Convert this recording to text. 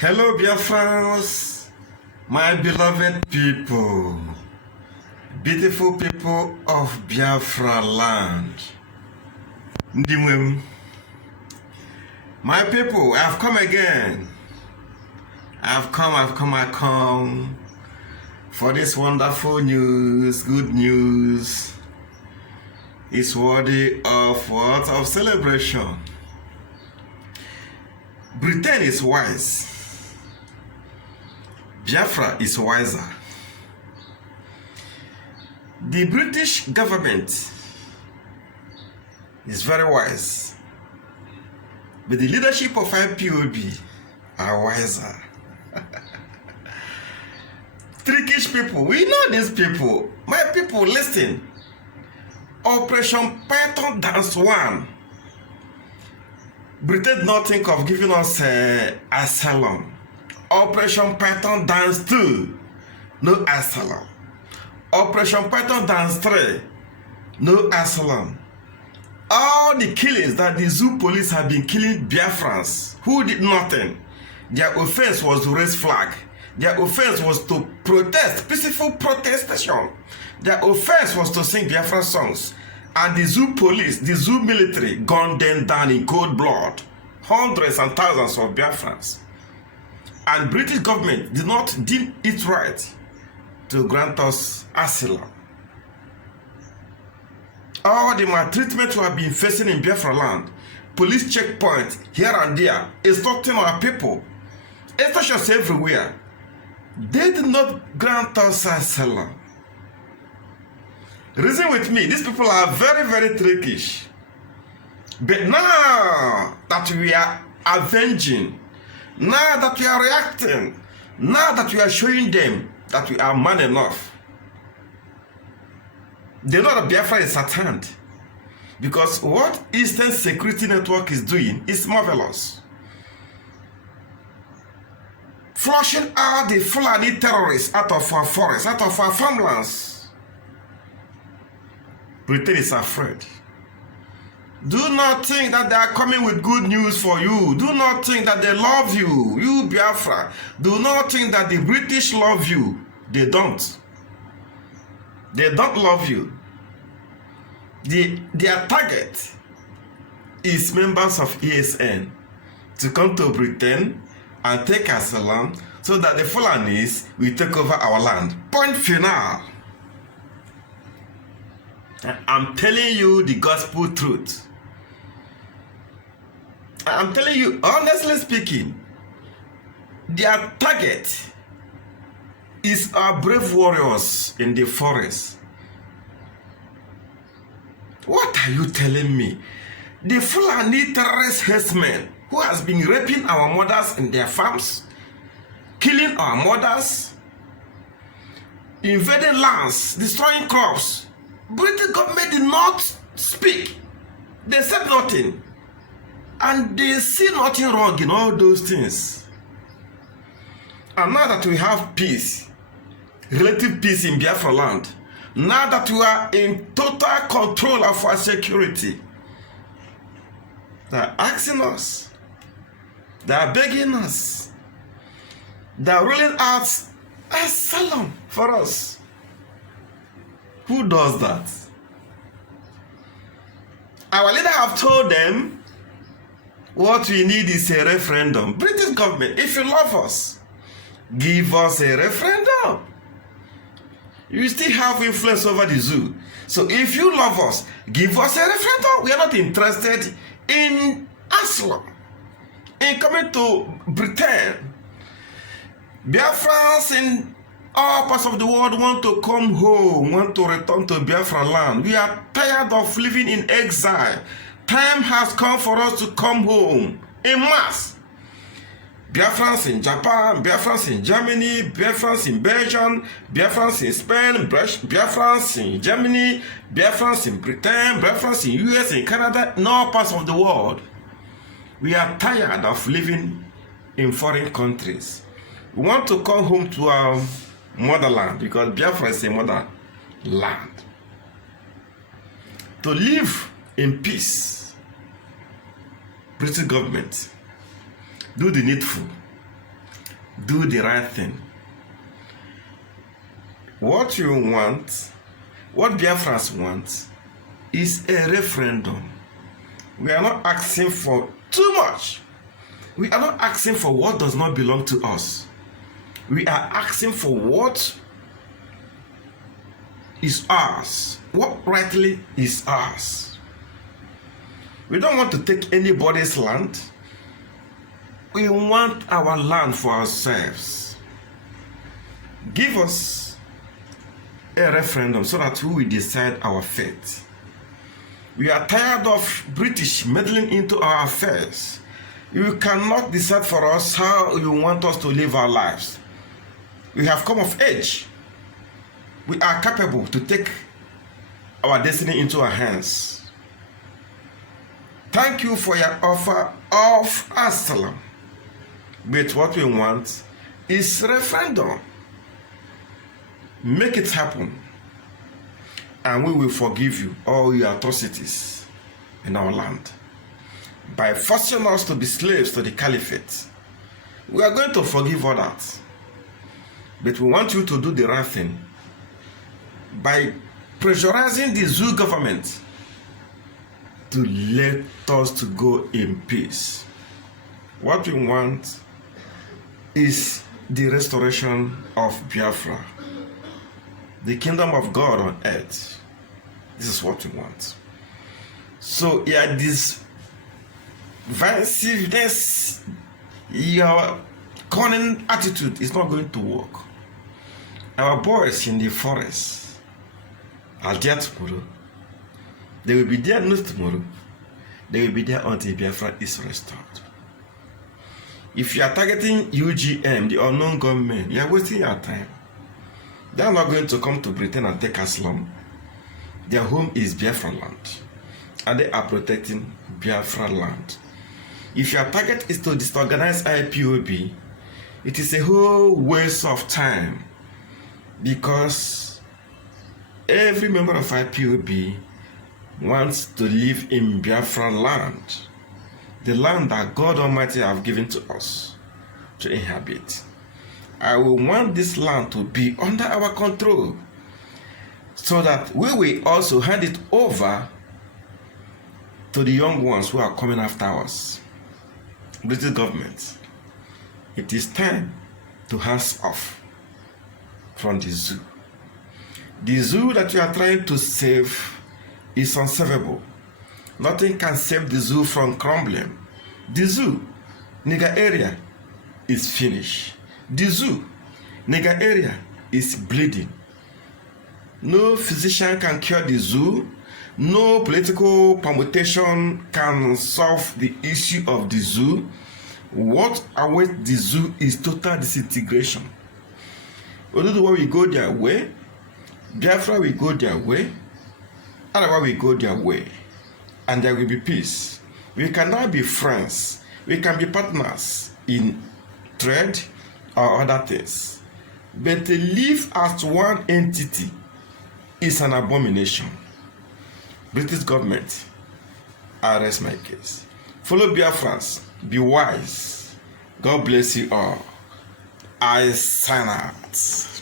Hello, Bisfrans, my beloved people, beautiful people of Biafra land. My people, I've come again. I've come for this wonderful news, good news. It's worthy of what? Of celebration. Britain is wise. Biafra is wiser. The British government is very wise, but the leadership of IPOB are wiser. Trickish people, we know these people. My people, listen. Operation Python Dance 1. Britain did not think of giving us asylum. Operation Python Dance 2, no asylum. Operation Python Dance 3, no asylum. All the killings that the zoo police have been killing Biafrans who did nothing. Their offense was to raise flag. Their offense was to protest, peaceful protestation. Their offense was to sing Biafran songs. And the zoo police, the zoo military, gunned them down in cold blood. Hundreds and thousands of Biafrans. And British government did not deem it right to grant us asylum. All the maltreatment we have been facing in Biafra land, police checkpoints here and there, instructing our people, stations everywhere, they did not grant us asylum. Reason with me, these people are very, very trickish. But now that we are avenging, now that we are reacting, now that we are showing them that we are man enough, they know that Biafra is at hand. Because what Eastern Security Network is doing is marvelous. Flushing out the Fulani terrorists out of our forests, out of our farmlands. Britain is afraid. Do not think that they are coming with good news for you. Do not think that they love you. You Biafra. Do not think that the British love you. They don't. They don't love you. Their target is members of ESN to come to Britain and take asylum so that the Fulanis will take over our land. Point final. I'm telling you the gospel truth. I'm telling you, honestly speaking, their target is our brave warriors in the forest. What are you telling me? The Fulani terrorist herdsmen who has been raping our mothers in their farms, killing our mothers, invading lands, destroying crops. British government did not speak. They said nothing. And they see nothing wrong in all those things. And now that we have peace, relative peace in Biafra land, now that we are in total control of our security, they are asking us, they are begging us, they are rolling out asylum for us. Who does that? Our leader have told them what we need is a referendum. British government, if you love us, give us a referendum. You still have influence over the zoo. So if you love us, give us a referendum. We are not interested in asylum, in coming to Britain. Biafrans in all parts of the world want to come home, want to return to Biafra land. We are tired of living in exile. Time has come for us to come home in mass. Biafrans in Japan, Biafrans in Germany, Biafrans in Belgium, Biafrans in Spain, Biafrans in Germany, Biafrans in Britain, Biafrans in US, in Canada, in all parts of the world. We are tired of living in foreign countries. We want to come home to our motherland because Biafra is a motherland. To live in peace, British government, do the needful. do the right thing. What you want, what Biafrans want, is a referendum. We are not asking for too much. We are not asking for what does not belong to us. We are asking for what is ours, what rightly is ours. We don't want to take anybody's land. We want our land for ourselves. Give us a referendum so that we will decide our fate. We are tired of British meddling into our affairs. You cannot decide for us how you want us to live our lives. We have come of age. We are capable to take our destiny into our hands. Thank you for your offer of asylum. But what we want is referendum. Make it happen. And we will forgive you all your atrocities in our land. By forcing us to be slaves to the caliphate, we are going to forgive all that. But we want you to do the right thing by pressurizing the zoo government to let us to go in peace. What we want is the restoration of Biafra, the kingdom of God on earth. This is what we want. So, yeah, this divisiveness, your cunning attitude is not going to work. Our boys in the forest are there tomorrow. They will be there not tomorrow. They will be there until Biafra is restored. If you are targeting UGM, the unknown gunmen, you are wasting your time. They are not going to come to Britain and take asylum. Their home is Biafra land. And they are protecting Biafra land. If your target is to disorganize IPOB, it is a whole waste of time. Because every member of IPOB wants to live in Biafra land. The land that God Almighty have given to us to inhabit. I will want this land to be under our control so that we will also hand it over to the young ones who are coming after us. British government, it is time to hands off from the zoo. The zoo that you are trying to save is unsavable. Nothing can save the zoo from crumbling. The zoo, nigger area, is finished. The zoo, nigger area, is bleeding. No physician can cure the zoo. No political permutation can solve the issue of the zoo. What awaits the zoo is total disintegration. Oduduwa will go their way. Biafra will go their way. Arawa will go their way. And there will be peace. We can now be friends. We can be partners in trade or other things. But to live as one entity is an abomination. British government, arrest my case. Follow Biafrans. Be wise. God bless you all. I sign out.